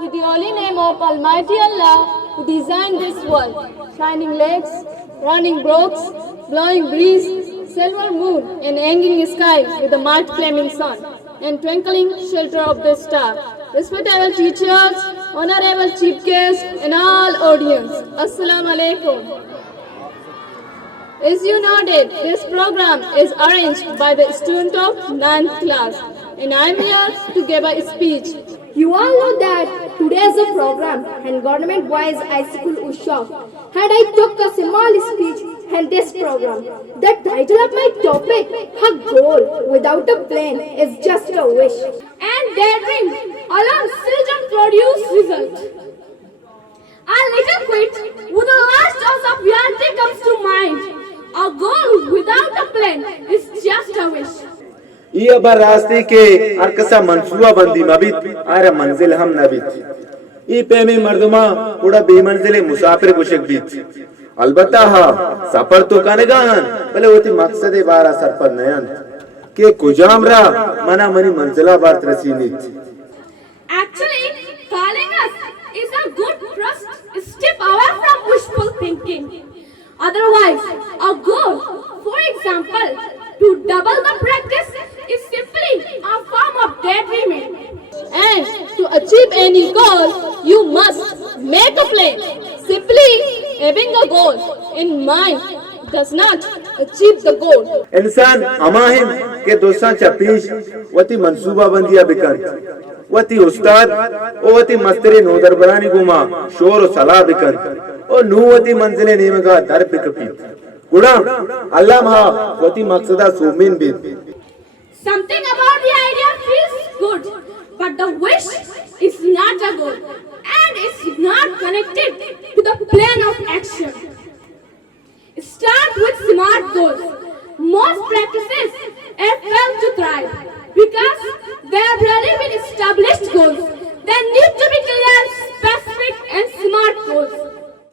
with the holy name of Almighty Allah who designed this world. Shining lakes, running brooks, blowing breeze, silver moon and hanging sky with the mild flaming sun and twinkling shelter of the star. Respectable teachers, honorable chief guests and all audience, Assalamu alaikum. As you noted, this program is arranged by the student of 9th class and I am here to give a speech. You all know that today is a program and government-wise Sukul Hoshap. And I took a small speech in this program. The title of my topic, a goal without a plan is just a wish. And daring alone still don't produce result. A little quit with the last dose of reality comes to mind. A goal without a plan is just a wish. یہ ابر راستے کے ارکسا منصوبہ بندی مبیت آرہ منزل ہم نبیت یہ پیمی مردمہ اڑا بے منزل مسافر کشک بیت البتہ ہاں سفر تو کانگاہن بلے ہوتی مقصد بارا سر پر نیان کہ کجام را منا منی منزلہ بارت رسینیت. Actually, calling us is a good first step away from wishful thinking. Otherwise, a goal, for example, to double the practice is simply a form of daydreaming. And to achieve any goal, you must make a plan. Simply having a goal in mind does not achieve the goal. انسان اماہم کے دوستان چپیش وتی منصوبہ بندیا بکن وتی استاد وتی مستری نودر برانی گما شور و صلاح بکن اور نووتی منزل نیمگا در پکپیت گڑا اللہ مہا وتی مقصدہ سومین بید. Something about the idea feels good, but the wish is not a goal and it's not connected to the plan of action. Start with smart goals. Most practices have failed to thrive because they have really been established goals.